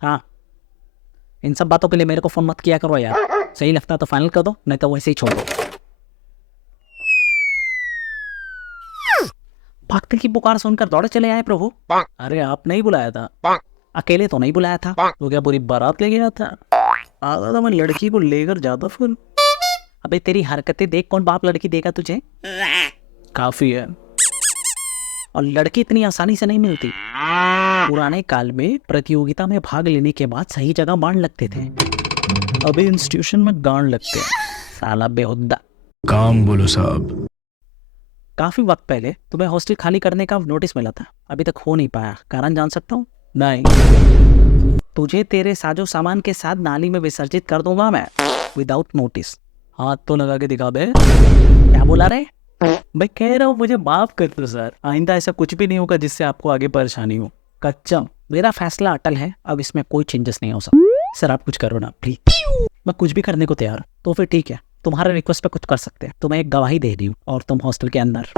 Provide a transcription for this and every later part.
हाँ, इन सब बातों के लिए मेरे को फोन मत किया करो यार। सही लगता तो फाइनल कर दो, नहीं तो वैसे ही छोड़ दो। भक्त की पुकार सुनकर दौड़े चले आए प्रभु। अरे आप नहीं बुलाया था? अकेले तो नहीं बुलाया था, तो क्या पूरी बारात ले गया था? आता तो मैं लड़की को लेकर जाता फिर। अबे तेरी हरकतें देख कौन बाप लड़की देगा तुझे? काफी है। और लड़की इतनी आसानी से नहीं मिलती। पुराने काल में प्रतियोगिता में भाग लेने के बाद सही जगह बाण लगते थे, अभी इंस्टीट्यूशन में गांड लगते हैं। साला बेहुद्दा। काम बोलो साहब। काफी वक्त पहले तुम्हें हॉस्टल खाली करने का नोटिस मिला था, अभी तक हो नहीं पाया। कारण जान सकता हूँ? नहीं। तुझे तेरे साजो सामान के साथ नाली में विसर्जित कर दूंगा मैं, विदाउट नोटिस। हाथ तो लगा के दिखा बे। क्या बोला रे? मैं कह रहा हूँ मुझे माफ कर दो सर, आइंदा ऐसा कुछ भी नहीं होगा जिससे आपको आगे परेशानी हो। कच्चा मेरा फैसला अटल है, अब इसमें कोई चेंजेस नहीं हो सकता। सर आप कुछ करो ना प्लीज। मैं कुछ भी करने को तैयार। तो फिर ठीक है, तुम्हारे रिक्वेस्ट पे कुछ कर सकते हैं। तुम्हें एक गवाही दे दी हूँ और तुम हॉस्टल के अंदर।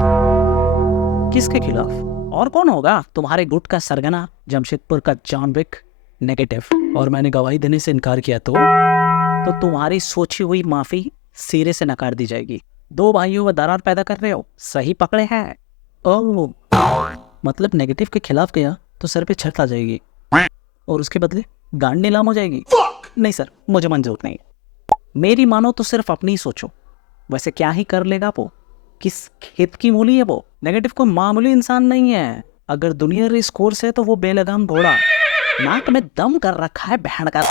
किसके खिलाफ? और कौन होगा? तुम्हारे गुट का सरगना, जमशेदपुर का जॉन विक नेगेटिव। और मैंने गवाही देने से इनकार किया तो तुम्हारी सोची हुई माफी सिरे से नकार दी जाएगी। दो भाइयों में दरार पैदा कर रहे हो, सही पकड़े हैं। ओह, मतलब नेगेटिव के खिलाफ गया तो सर पे छत आ जाएगी और उसके बदले गांड नीलाम हो जाएगी। नहीं सर, मुझे मंजूर नहीं। मेरी मानो तो सिर्फ अपनी ही सोचो। वैसे क्या ही कर लेगा वो? किस खेत की मूली है वो? नेगेटिव कोई मामूली इंसान नहीं है। अगर दुनिया रेस कोर्स है तो वो बेलगाम घोड़ा नाक में दम कर रखा है बहन का।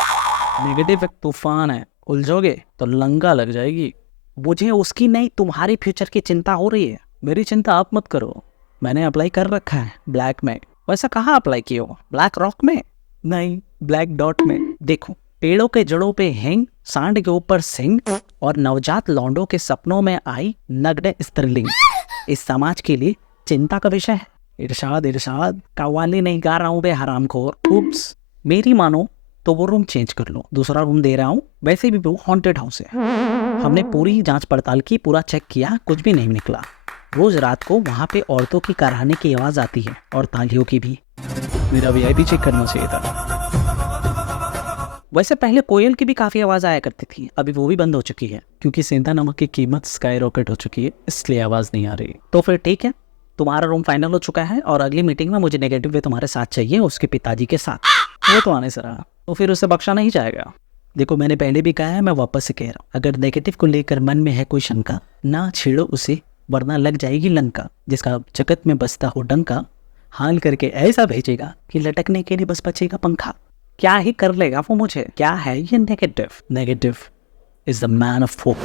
नेगेटिव एक तूफान है, उलझोगे तो लंका लग जाएगी। मुझे उसकी नहीं, तुम्हारी फ्यूचर की चिंता हो रही है। मेरी चिंता आप मत करो, मैंने अप्लाई कर रखा है ब्लैक में। वैसा कहाँ अप्लाई किया हो? ब्लैक रॉक में? नहीं, ब्लैक डॉट में। देखो, पेड़ों के जड़ों पे हिंग, सांड के ऊपर सिंग और नवजात लौंडों के सपनों में आई नग्न स्त्रीलिंग इस समाज के लिए चिंता का विषय है। इरशाद इरशाद, कव्वाली नहीं गा रहा हूँ बे हरामखोर। उप्स, मेरी मानो तो वो रूम चेंज कर लो, दूसरा रूम दे रहा हूँ। वैसे भी वो हॉन्टेड हाउस है। हमने पूरी जांच पड़ताल की, पूरा चेक किया, कुछ भी नहीं निकला। रोज रात को वहाँ पे औरतों की कराहने की आवाज आती है और तालियों की भी। मेरा वीआईपी चेक करना चाहिए था। वैसे पहले कोयल की भी काफी आवाज आया करती थी, अभी वो भी बंद हो चुकी है क्योंकि सेंधा नमक की कीमत स्काई रॉकेट हो चुकी है, इसलिए आवाज नहीं आ रही। तो फिर ठीक है, तुम्हारा रूम फाइनल हो चुका है और अगली मीटिंग में मुझे नेगेटिव वे तुम्हारे साथ चाहिए, उसके पिताजी के साथ। वो तो आने से रहा, तो फिर उसे बख्शा नहीं जाएगा। देखो, मैंने पहले भी कहा है, मैं वापस से कह रहा हूँ, अगर नेगेटिव को लेकर मन में है कोई शंका, ना छेड़ो उसे, वरना लग जाएगी लंका। जिसका जगत में बसता हो डंका, हाल करके ऐसा भेजेगा कि लटकने के लिए बस बचेगा पंखा। क्या ही कर लेगा वो मुझे? क्या है ये negative? Negative is the man of hope,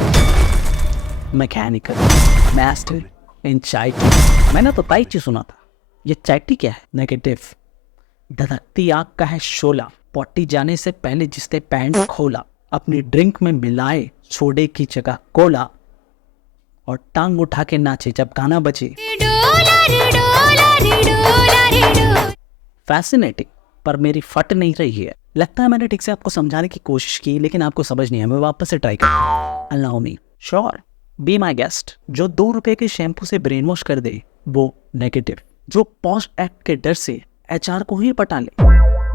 mechanical master in चाइटी। मैंने तो ताइची सुना था, ये चाइटी क्या है? नेगेटिव धधकती आग का है शोला, पॉटी जाने से पहले जिसने पैंट खोला, अपनी ड्रिंक में मिलाए सोडे की जगह कोला, और टांग उठा के नाचे जब गाना बजे। फैसिनेटिंग, पर मेरी फट नहीं रही है। लगता है मैंने ठीक से आपको समझाने की कोशिश की, लेकिन आपको समझ नहीं है। मैं वापस से ट्राई करूँ? Allow me. Sure, be my guest. जो 2 रुपए के शैम्पू से ब्रेन वॉश कर दे वो नेगेटिव। जो पॉश एक्ट के डर से एचआर को ही पटा ले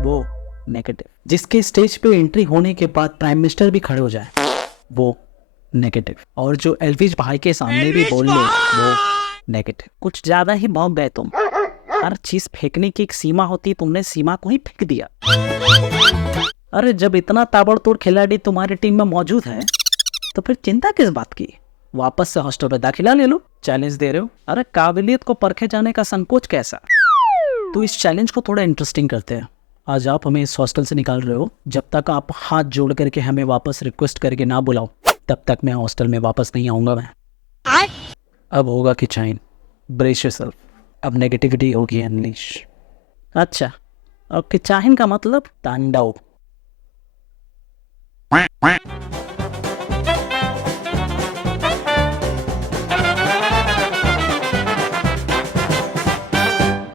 वो नेगेटिव। जिसके स्टेज पे एंट्री होने के बाद प्राइम मिनिस्टर भी खड़े हो जाए वो नेगेटिव। और जो एल्विश भाई के सामने भी बोल ले वो नेगेटिव। कुछ ज्यादा ही भौंक गए तुम। हर चीज फेंकने की एक सीमा होती है, तुमने सीमा को ही फेंक दिया। अरे जब इतना ताबड़तोड़ खिलाड़ी तुम्हारी टीम में मौजूद है तो फिर चिंता किस बात की? वापस से हॉस्टल में दाखिला ले लो। चैलेंज दे रहे हो? अरे काबिलियत को परखे जाने का संकोच कैसा? तो इस चैलेंज को थोड़ा इंटरेस्टिंग करते हैं। आज आप हमें इस हॉस्टल से निकाल रहे हो, जब तक आप हाथ जोड़ करके हमें वापस रिक्वेस्ट करके ना बुलाओ तब तक मैं हॉस्टल में वापस नहीं आऊंगा। मैं अब होगा कि चाइन, ब्रेस योरसेल्फ, अब नेगेटिविटी होगी अनलीश। अच्छा, अब कि चाइन का मतलब तांडव।